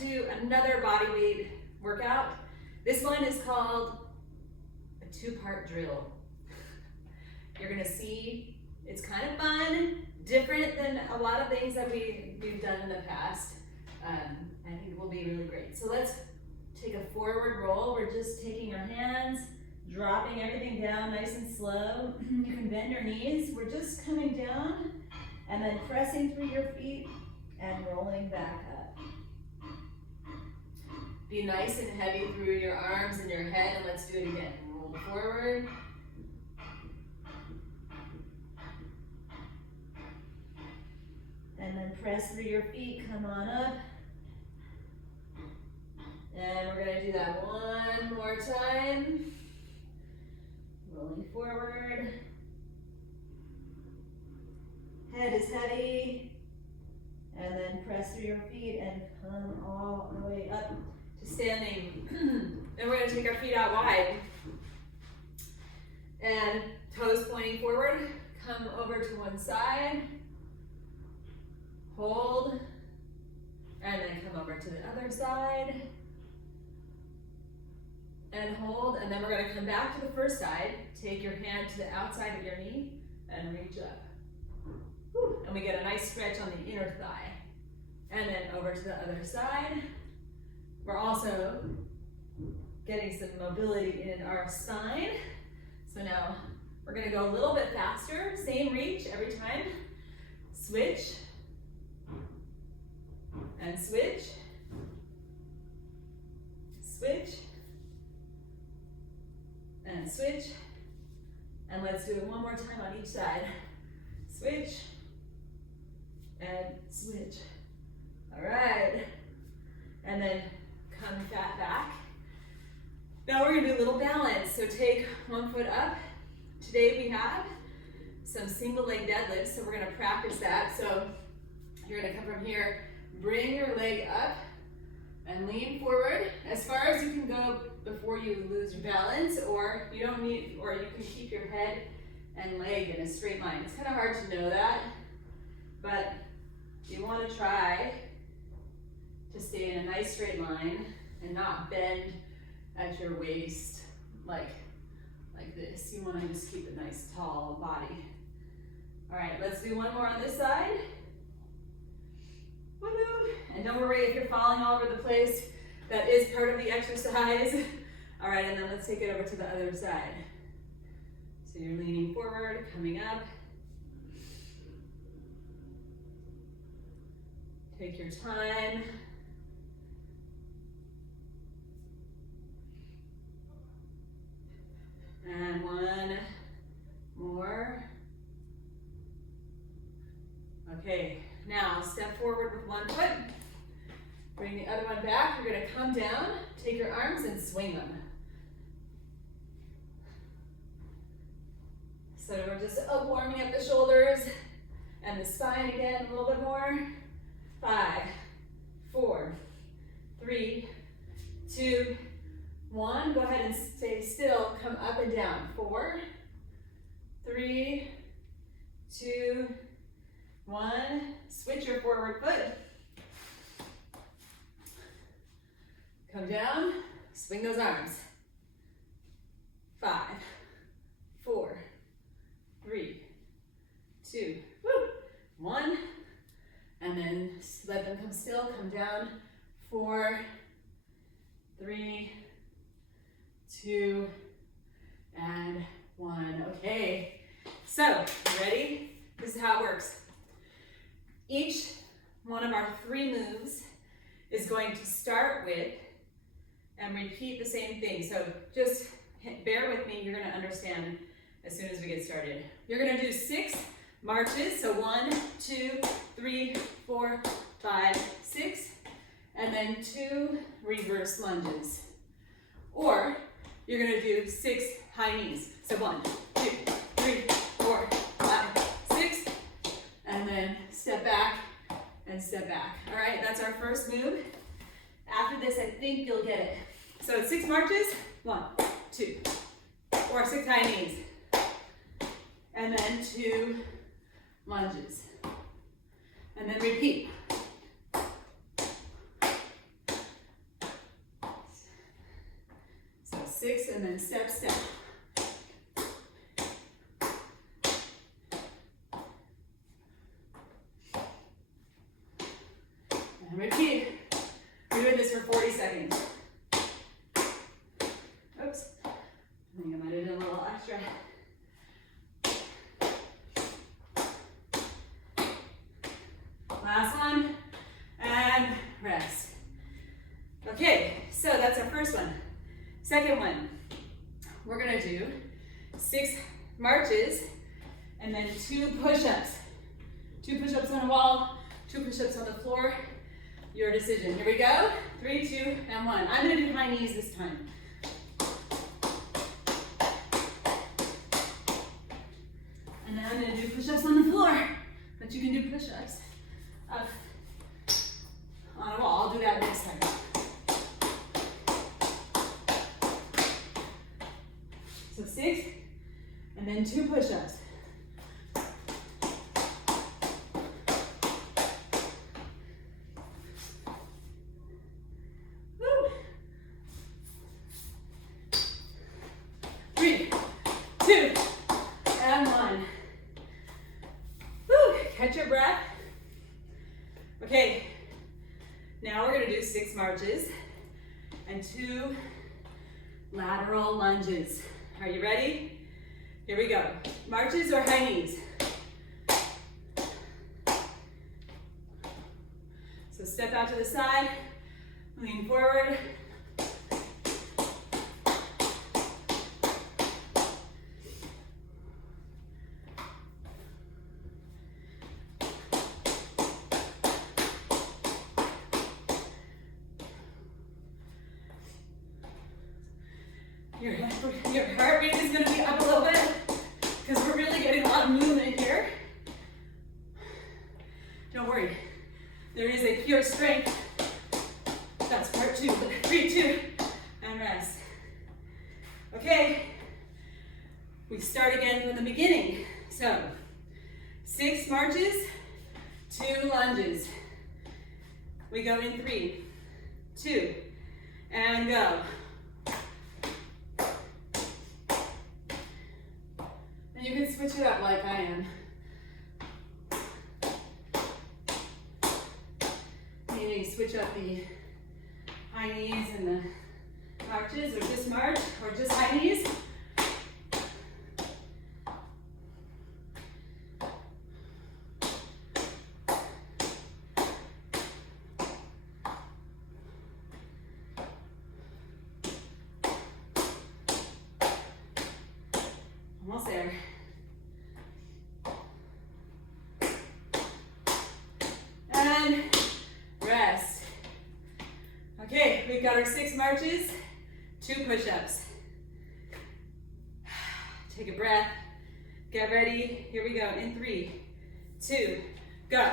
to another body weight workout. This one is called a two-part drill. You're gonna see it's kind of fun, different than a lot of things that we've done in the past. I think it will be really great. So let's take a forward roll. We're just taking our hands, dropping everything down nice and slow. You can bend your knees. We're just coming down and then pressing through your feet and rolling back up. Be nice and heavy through your arms and your head, and let's do it again. Roll forward. And then press through your feet, come on up. And we're gonna do that one more time. Rolling forward. Head is heavy. And then press through your feet and come all the way up to standing. Then we're gonna take our feet out wide. And toes pointing forward. Come over to one side. Hold. And then come over to the other side. And hold, and then we're gonna come back to the first side. Take your hand to the outside of your knee and reach up. Whew. And we get a nice stretch on the inner thigh. And then over to the other side. We're also getting some mobility in our spine. So now we're gonna go a little bit faster. Same reach every time. Switch. And switch. Switch. And switch, and let's do it one more time on each side. Switch, and switch. All right, and then come fat back. Now we're gonna do a little balance, so take one foot up. Today we have some single leg deadlifts, so we're gonna practice that. So you're gonna come from here, bring your leg up, and lean forward as far as you can go before you lose your balance, or you don't need, or you can keep your head and leg in a straight line. It's kind of hard to know that, but you want to try to stay in a nice straight line and not bend at your waist like this. You want to just keep a nice tall body. All right, let's do one more on this side. Woo-hoo. And don't worry if you're falling all over the place. That is part of the exercise. All right, and then let's take it over to the other side. So you're leaning forward, coming up. Take your time. And one more. Okay, now step forward with one foot. Bring the other one back. You're gonna come down, take your arms and swing them. So we're just warming up the shoulders and the spine again a little bit more. 5, 4, 3, 2, 1. Go ahead and stay still. Come up and down. 4, 3, 2, 1. Switch your forward foot. Come down, swing those arms. 5, 4, 3, 2, 1. And then let them come still, come down. 4, 3, 2, and 1. Okay, so ready? This is how it works. Each one of our 3 moves is going to start with and repeat the same thing. So just bear with me, you're gonna understand as soon as we get started. You're gonna do 6 marches, so 1, 2, 3, 4, 5, 6, and then 2 reverse lunges. Or you're gonna do 6 high knees. So 1, 2, 3, 4, 5, 6, and then step back and step back. All right, that's our first move. After this, I think you'll get it. So it's 6 marches, 1, 2, or 6 high knees, and then 2 lunges, and then repeat. 6 and then step, step. And repeat. We're doing this for 40 seconds. Oops. I think I might have done a little extra. Last one. And rest. Okay, so that's our first one. Second one, we're gonna do 6 marches and then 2 push-ups. 2 push-ups on a wall, 2 push-ups on the floor. Your decision. Here we go. 3, 2, and 1. I'm gonna do high knees this time. And then I'm gonna do push-ups on the floor, but you can do push-ups up on a wall. I'll do that next time. So 6, and then 2 push-ups. Woo. 3, 2, and 1. Woo. Catch your breath. Okay, now we're gonna do 6 marches and 2 lateral lunges. Are you ready? Here we go. Marches or high knees? So step out to the side, lean forward. Your heart rate is going to be up a little bit because we're really getting a lot of movement here. Don't worry, there is a pure strength. That's part 2. 3, 2, and rest. Okay, we start again from the beginning. So 6 marches, 2 lunges. We go in 3, 2, and go. And you can switch it up like I am. Meaning switch up the high knees and the marches, or just march, or just high knees. Almost there. And rest. Okay, we've got our 6 marches, 2 push-ups. Take a breath. Get ready. Here we go. In 3, 2, go.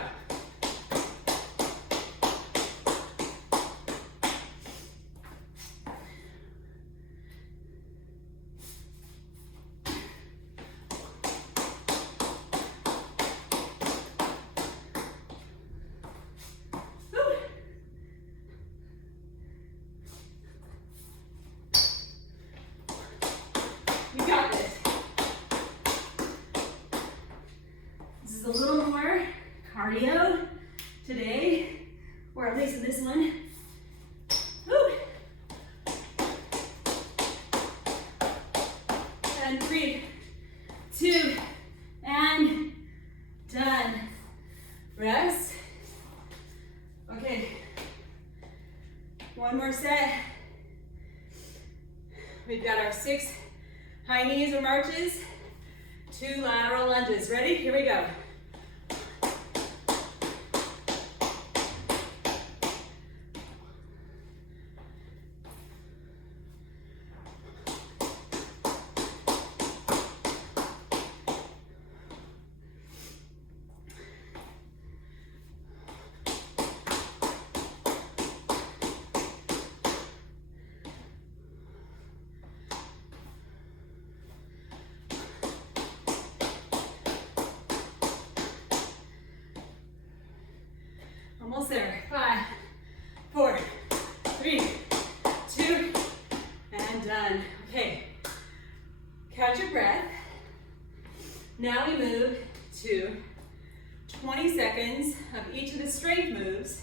You got this. This is a little more cardio today, or at least in this one. Woo. And 3, 2, and done. Rest. Okay. One more set. We've got our 6 high knees or marches, 2 lateral lunges. Ready? Here we go. Almost there. 5, 4, 3, 2, and done. Now we move to 20 seconds of each of the strength moves.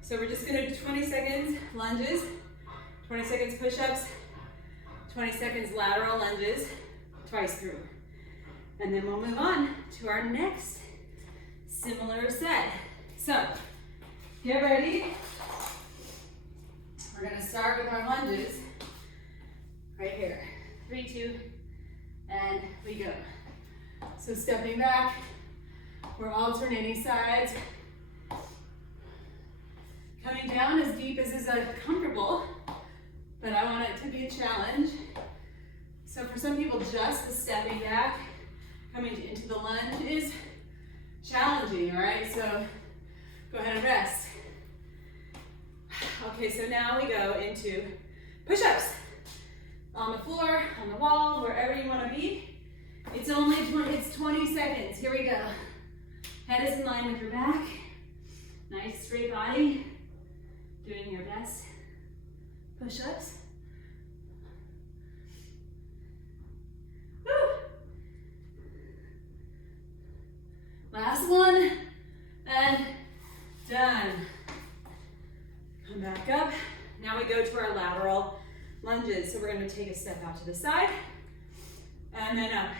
So we're just gonna do 20 seconds lunges, 20 seconds push-ups, 20 seconds lateral lunges, twice through. And then we'll move on to our next similar set. So, get ready. We're gonna start with our lunges right here. 3, 2, and we go. So stepping back, we're alternating sides. Coming down as deep as is comfortable, but I want it to be a challenge. So for some people, just the stepping back, coming into the lunge is challenging, all right? So go ahead and rest. Okay, so now we go into push-ups. On the floor, on the wall, wherever you want to be. It's only 20 seconds. Here we go. Head is in line with your back. Nice straight body. Doing your best push-ups. Woo! Last one, and done. Come back up. Now we go to our lateral lunges. So we're going to take a step out to the side and then up.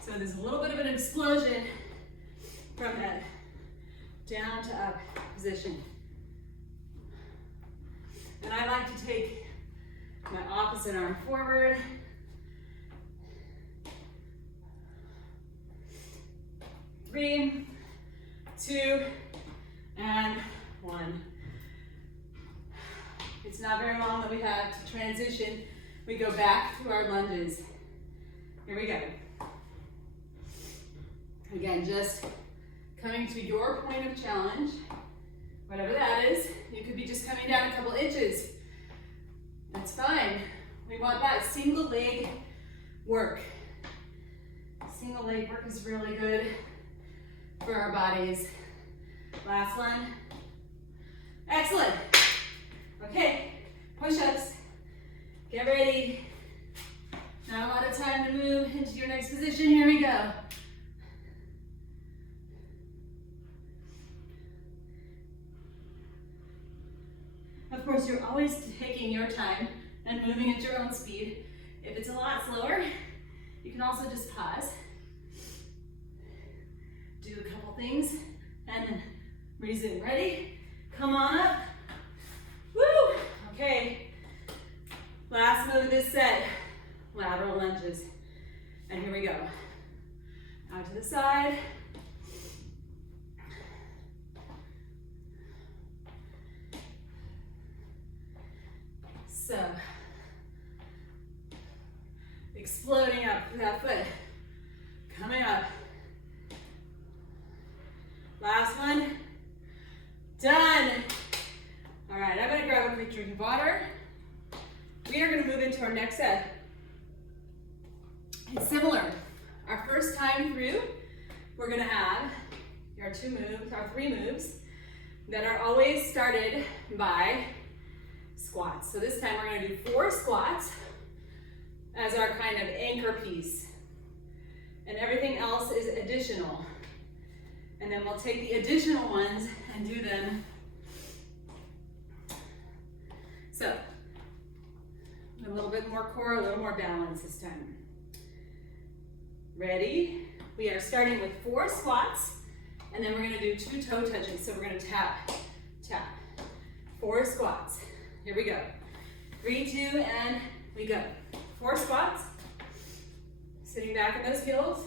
So there's a little bit of an explosion from that down to up position. And I like to take my opposite arm forward. Three, 2, and 1. It's not very long that we have to transition. We go back to our lunges. Here we go. Again, just coming to your point of challenge, whatever that is. You could be just coming down a couple inches. That's fine. We want that single leg work. Single leg work is really good for our bodies. Last one. Excellent. Okay, push-ups. Get ready. Not a lot of time to move into your next position. Here we go. Of course, you're always taking your time and moving at your own speed. If it's a lot slower, you can also just pause. Do a couple things and then resume. Ready? Come on up. Woo! Okay. Last move of this set, lateral lunges. And here we go. Out to the side. So, exploding up through that foot. Coming up. Last one. Done. All right, I'm gonna grab a quick drink of water. We are gonna move into our next set. It's similar. Our first time through, we're gonna have our 3 moves that are always started by squats. So this time we're gonna do 4 squats as our kind of anchor piece. And everything else is additional. And then we'll take the additional ones and do them. So, a little bit more core, a little more balance this time. Ready? We are starting with 4 squats, and then we're gonna do 2 toe touches. So we're gonna tap, tap. 4 squats. Here we go. 3, 2, and we go. 4 squats. Sitting back in those heels.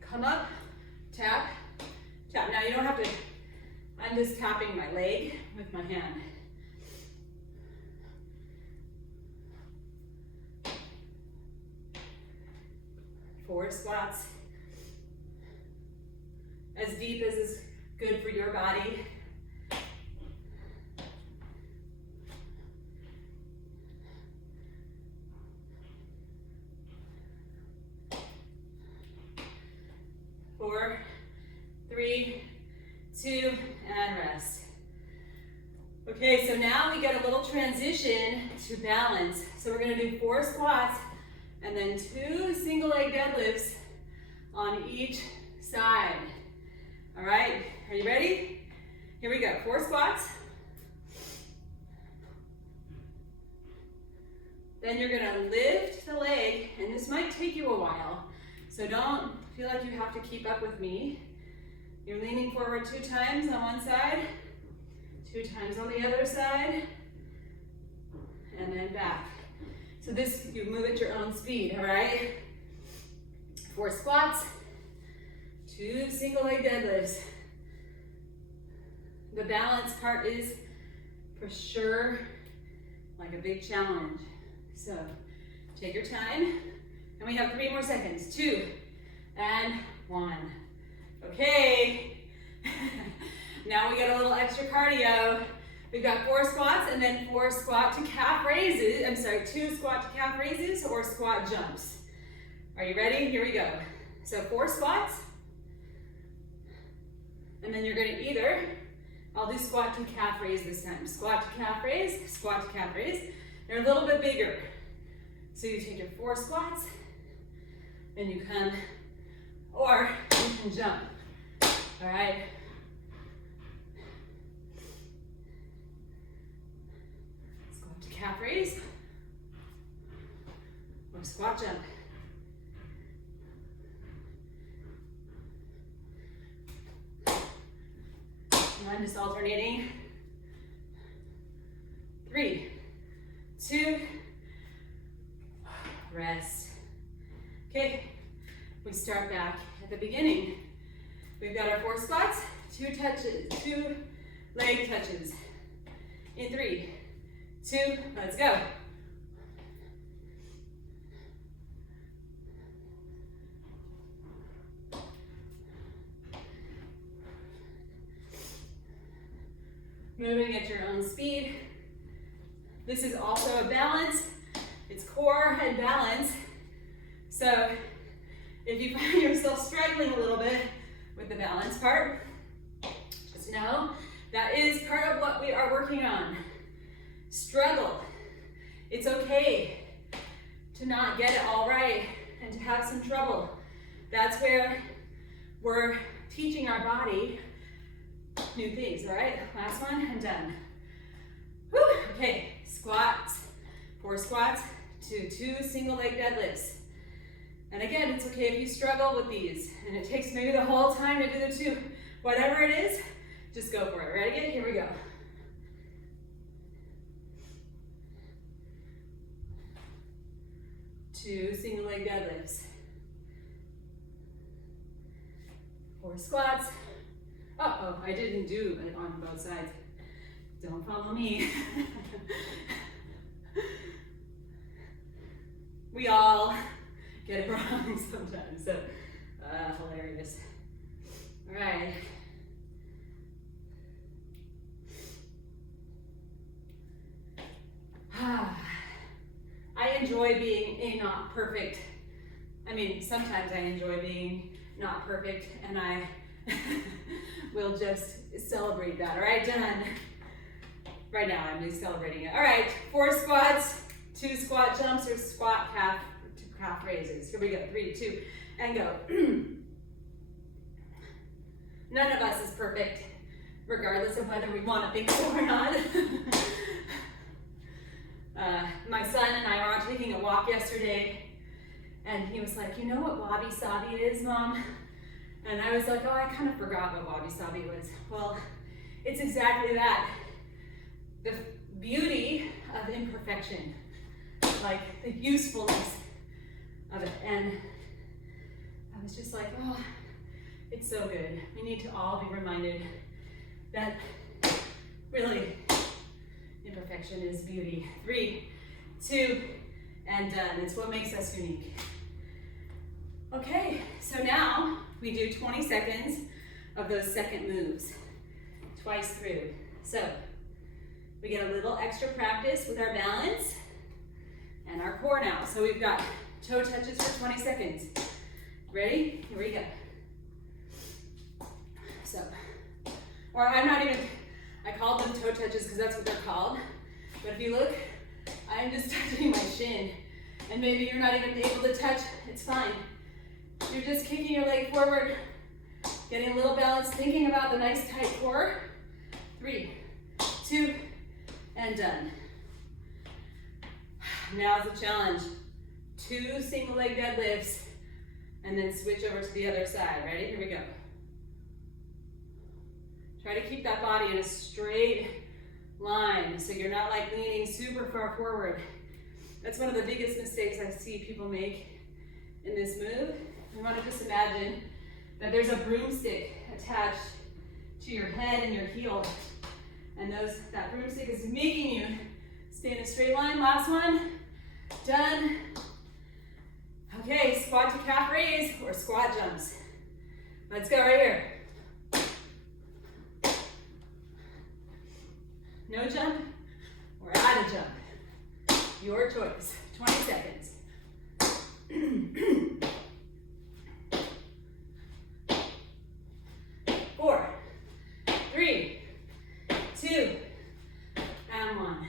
Come up, tap, tap. Now you don't have to, I'm just tapping my leg with my hand. Four squats. As deep as is good for your body. Four, 3, 2, and rest. Okay, so now we get a little transition to balance. So we're gonna do 4 squats, And then 2 single leg deadlifts on each side. All right, are you ready? Here we go, 4 squats. Then you're gonna lift the leg, and this might take you a while, so don't feel like you have to keep up with me. You're leaning forward 2 times on one side, 2 times on the other side, and then back. So this, you move at your own speed, all right? 4 squats, 2 single leg deadlifts. The balance part is for sure like a big challenge. So take your time, and we have 3 more seconds. 2 and 1. Okay, now we got a little extra cardio. We've got 4 squats and then 4 squat to calf raises. I'm sorry, 2 squat to calf raises or squat jumps. Are you ready? Here we go. So 4 squats, and then you're gonna either, I'll do squat to calf raise this time. Squat to calf raise, squat to calf raise. They're a little bit bigger. So you take your 4 squats, then you come, or you can jump. All right. Squat to calf raise, or squat jump. And I'm just alternating. 3, 2, rest. Okay, we start back at the beginning. We've got our 4 squats, 2 touches, 2 leg touches. In 3, 2, let's go. Moving at your own speed. This is also a balance. It's core and balance. So if you find yourself struggling a little bit with the balance part, just know that is part of what we are working on. Struggle. It's okay to not get it all right and to have some trouble. That's where we're teaching our body new things, all right? Last one, and done. Whew. Okay, squats, 4 squats to 2 single leg deadlifts. And again, it's okay if you struggle with these and it takes maybe the whole time to do the 2. Whatever it is, just go for it. Ready? Here we go. Two single leg deadlifts. 4 squats. Uh-oh, I didn't do it on both sides. Don't follow me. We all get it wrong sometimes, so hilarious. All right. I enjoy being a not perfect. I mean, sometimes I enjoy being not perfect, and I will just celebrate that. All right, done. Right now, I'm just celebrating it. All right, 4 squats, 2 squat jumps, or squat calf to calf raises. Here we go. 3, 2, and go. None of us is perfect, regardless of whether we want to think so or not. My son and I were out taking a walk yesterday, and he was like, "You know what wabi-sabi is, Mom?" And I was like, "Oh, I kind of forgot what wabi-sabi was." Well, it's exactly that. The beauty of imperfection, like the usefulness of it. And I was just like, oh, it's so good. We need to all be reminded that really imperfection is beauty. 3, 2, and done. It's what makes us unique. Okay, so now we do 20 seconds of those second moves, twice through. So we get a little extra practice with our balance and our core now. So we've got toe touches for 20 seconds. Ready? Here we go. So, or I'm not even, I called them toe touches because that's what they're called. But if you look, I'm just touching my shin and maybe you're not even able to touch, it's fine. You're just kicking your leg forward, getting a little balance, thinking about the nice tight core. 3, 2, and done. Now's the challenge. 2 single leg deadlifts, and then switch over to the other side. Ready? Here we go. Try to keep that body in a straight line, so you're not like leaning super far forward. That's one of the biggest mistakes I see people make in this move. You want to just imagine that there's a broomstick attached to your head and your heel, and that broomstick is making you stay in a straight line. Last one. Done. Okay, squat to calf raise or squat jumps. Let's go right here. No jump or add a jump. Your choice. 20 seconds. 4, 3, 2, and 1.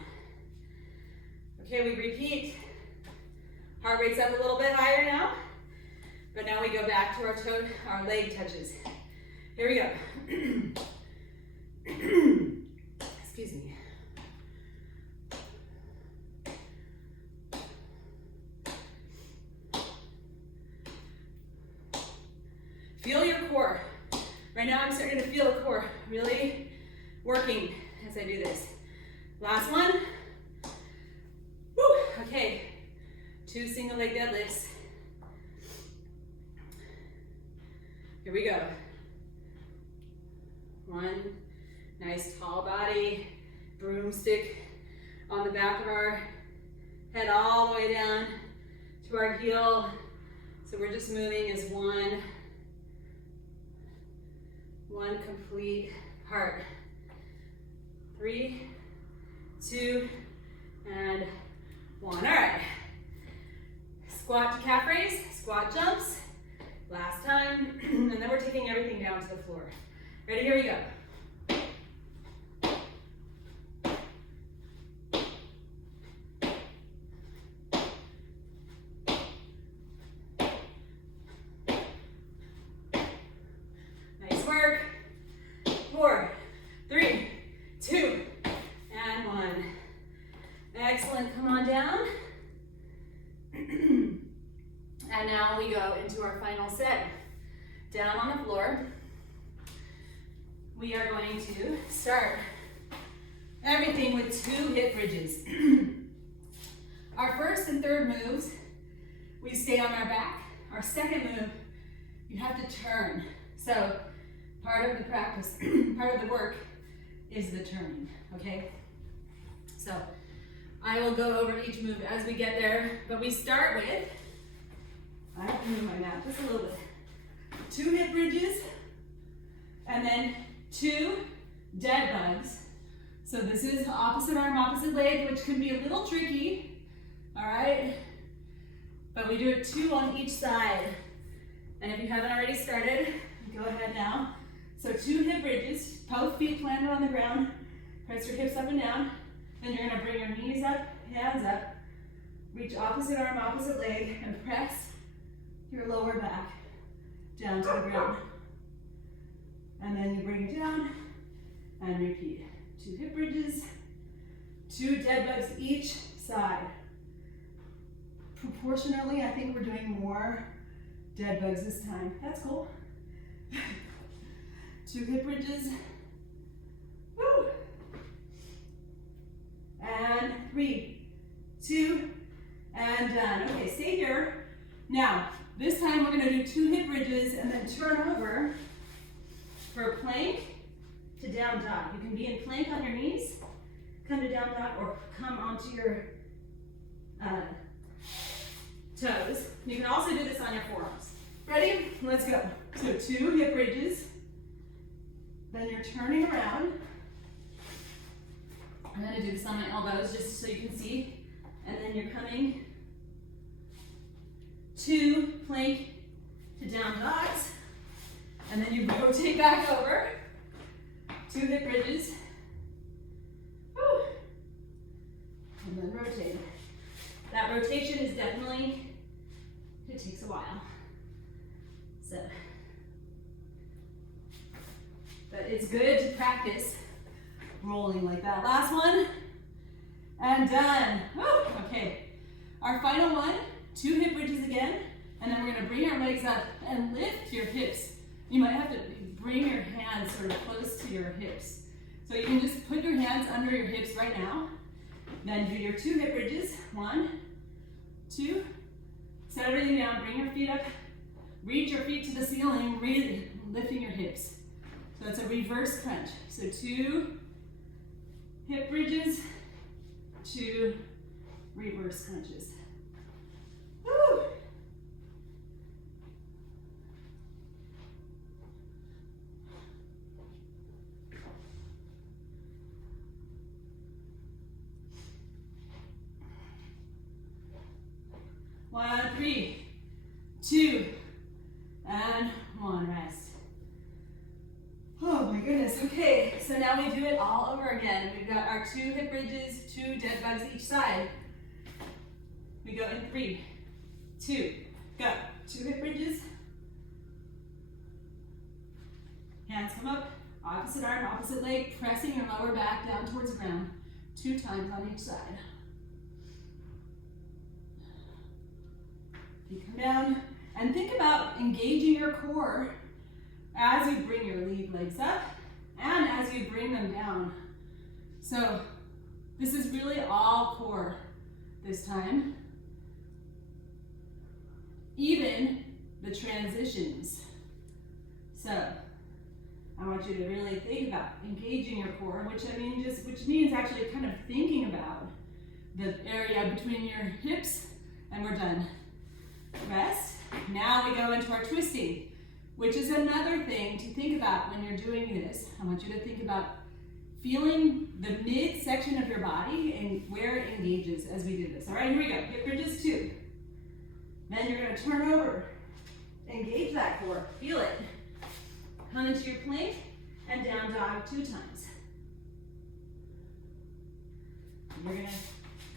Okay, we repeat. Heart rate's up a little bit higher now, but now we go back to our leg touches. Here we go. Excuse me. Feel your core. Right now I'm starting to feel the core really working as I do this. Last one. Woo. Okay, 2 single leg deadlifts. Here we go. 1, nice tall body, broomstick on the back of our head all the way down to our heel. So we're just moving as one complete part. 3, 2, and 1. All right. Squat to calf raise, squat jumps. Last time, and then we're taking everything down to the floor. Ready? Here we go. Nice work. 4, 3, 2, and 1. Excellent. Come on down. And now we go into our final set. Down on the floor. We are going to start everything with 2 hip bridges. Our first and third moves, we stay on our back. Our second move, you have to turn. So part of the practice, part of the work is the turning, okay? So I will go over each move as we get there, but we start with, I have to move my mat just a little bit. 2 hip bridges, and then 2 dead bugs. So this is opposite arm, opposite leg, which can be a little tricky, all right? But we do it 2 on each side. And if you haven't already started, go ahead now. So 2 hip bridges, both feet planted on the ground, press your hips up and down, then you're gonna bring your knees up, hands up, reach opposite arm, opposite leg, and press your lower back down to the ground. And then you bring it down and repeat. 2 hip bridges, 2 dead bugs each side. Proportionally, I think we're doing more dead bugs this time. That's cool. 2 hip bridges. Woo! And 3, 2, and done. Okay, stay here. Now, this time we're gonna do 2 hip bridges and then turn over for a plank to down dog. You can be in plank on your knees, come to down dog, or come onto your toes. You can also do this on your forearms. Ready? Let's go. So 2 hip bridges, then you're turning around. I'm gonna do this on my elbows just so you can see. And then you're coming 2 plank to down dogs. And then you rotate back over. 2 hip bridges. Woo. And then rotate. That rotation is definitely rolling like that. Last one, and done. Woo, okay. Our final one, 2 hip bridges again, and then we're gonna bring our legs up and lift your hips. You might have to bring your hands sort of close to your hips. So you can just put your hands under your hips right now. Then do your 2 hip bridges. 1, 2. Set everything down, bring your feet up. Reach your feet to the ceiling, lifting your hips. So it's a reverse crunch. So 2 hip bridges, 2 reverse crunches. Woo! One, 3, 2, and 1. Rest. Oh my goodness. Okay, so now we do it all over again. We've got our 2 hip bridges, 2 dead bugs each side. We go in 3, 2, go. 2 hip bridges. Hands come up, opposite arm, opposite leg, pressing your lower back down towards the ground. 2 times on each side. You come down and think about engaging your core as you bring your legs up and as you bring them down. So this is really all core this time. Even the transitions. So I want you to really think about engaging your core, which means actually kind of thinking about the area between your hips, and we're done. Rest. Now we go into our twisting, which is another thing to think about when you're doing this. I want you to think about feeling the midsection of your body and where it engages as we do this. All right, here we go. Hip bridges 2. Then you're going to turn over. Engage that core. Feel it. Come into your plank and down dog 2 times. You're going to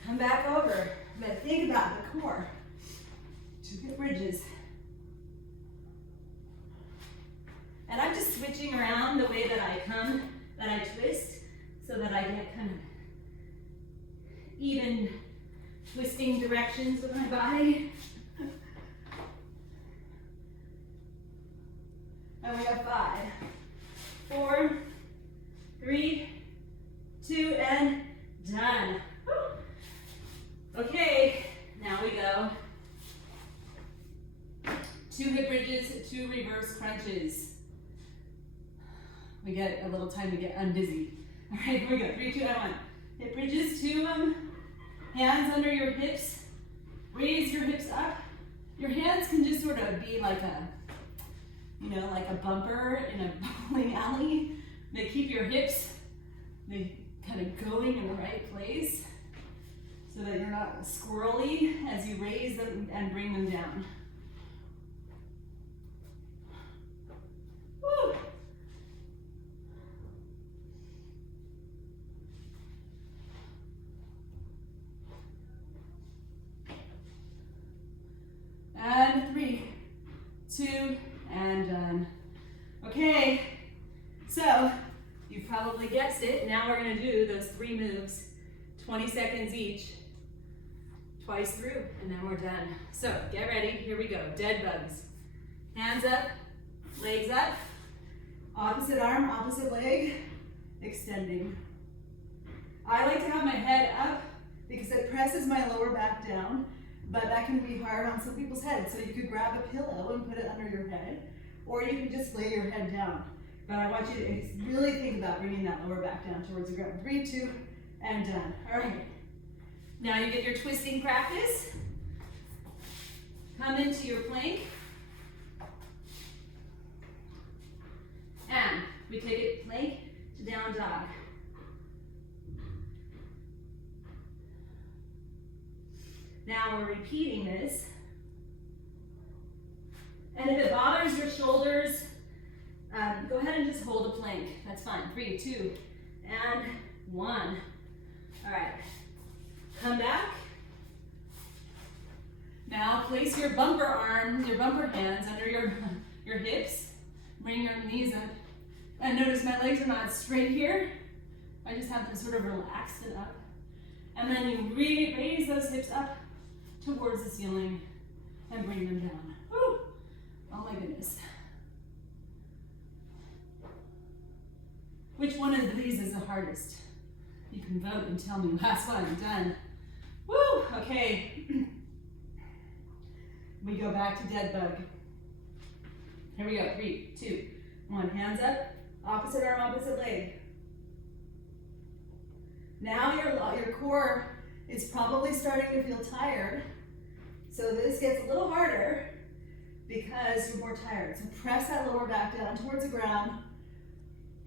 come back over, but think about the core. 2 hip bridges. And I'm just switching around the way that I twist, so that I get kind of even twisting directions with my body. And we have 5, 4, 3, 2, and done. Woo. Okay, now we go. 2 hip bridges, 2 reverse crunches. We get a little time to get unbusy. All right, here we go. 3, 2, and 1. Hip bridges, 2 of them. Hands under your hips. Raise your hips up. Your hands can just sort of be like a bumper in a bowling alley. They keep your hips, they kind of going in the right place so that you're not squirrely as you raise them and bring them down. Woo. And 3, 2, and done. Okay, so you probably guessed it. Now we're going to do those 3 moves, 20 seconds each, twice through, and then we're done. So get ready. Here we go. Dead bugs. Hands up, legs up, opposite arm, opposite leg, extending. I like to have my head up because it presses my lower back down, but that can be hard on some people's heads. So you could grab a pillow and put it under your head, or you can just lay your head down. But I want you to really think about bringing that lower back down towards the ground. 3, 2, and done. All right. Now you get your twisting practice. Come into your plank. And we take it plank to down dog. Now we're repeating this. And if it bothers your shoulders, go ahead and just hold a plank. That's fine. 3, 2, and 1. All right. Come back. Now place your bumper arms, your bumper hands under your hips. Bring your knees up. And notice my legs are not straight here. I just have them sort of relaxed and up. And then you raise those hips up towards the ceiling and bring them down. Woo! Oh my goodness. Which one of these is the hardest? You can vote and tell me. Last one, done. Woo! Okay. We go back to dead bug. Here we go, 3, 2, 1. Hands up, opposite arm, opposite leg. Now your core is probably starting to feel tired. So this gets a little harder because you're more tired. So press that lower back down towards the ground.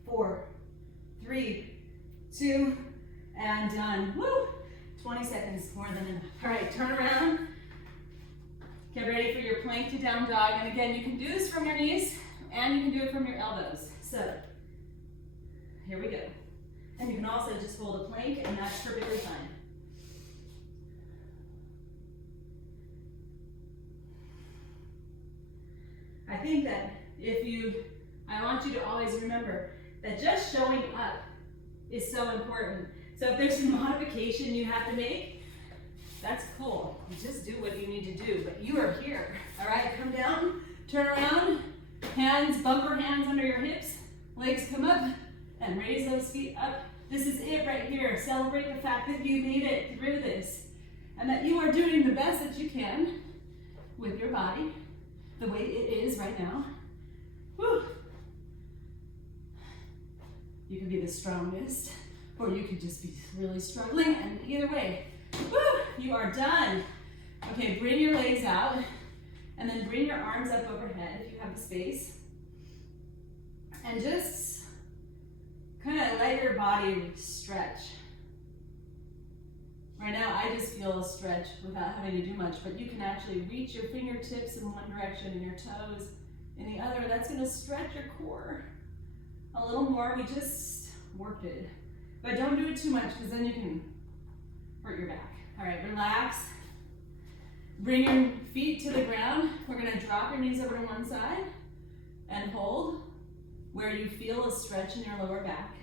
4, 3, 2, and done. Woo! 20 seconds, more than enough. All right, turn around. Get ready for your plank to down dog. And again, you can do this from your knees and you can do it from your elbows. So, here we go. And you can also just hold a plank and that's perfectly fine. I think that I want you to always remember that just showing up is so important. So if there's a modification you have to make, that's cool. Just do what you need to do, but you are here. All right, come down, turn around, hands, bumper hands under your hips, legs come up, and raise those feet up. This is it right here. Celebrate the fact that you made it through this, and that you are doing the best that you can with your body, the way it is right now. Woo. You can be the strongest, or you could just be really struggling, and either way, woo, you are done. Okay, bring your legs out, and then bring your arms up overhead if you have the space. And just kind of let your body stretch. Right now, I just feel a stretch without having to do much, but you can actually reach your fingertips in one direction and your toes in the other. That's gonna stretch your core a little more. We just worked it. But don't do it too much because then you can hurt your back. All right, relax. Bring your feet to the ground. We're gonna drop your knees over to one side and hold where you feel a stretch in your lower back.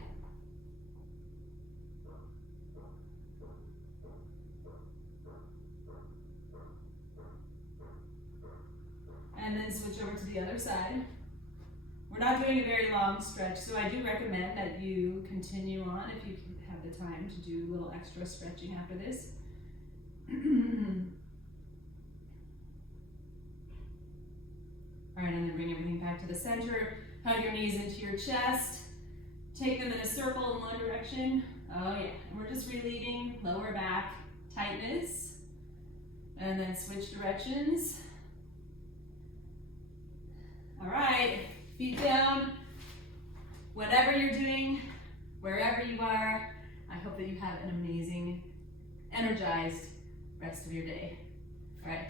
And then switch over to the other side. We're not doing a very long stretch, so I do recommend that you continue on if you have the time to do a little extra stretching after this. All right, and then bring everything back to the center. Hug your knees into your chest. Take them in a circle in one direction. Oh yeah, and we're just relieving lower back tightness. And then switch directions. All right, feet down. Whatever you're doing, wherever you are, I hope that you have an amazing, energized rest of your day. All right,